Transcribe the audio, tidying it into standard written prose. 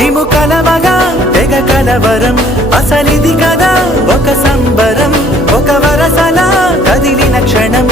మేము కలవగా తెగ కలవరం అసలిది కదా ఒక సంబరం ఒక వరసలా కదిలిన క్షణం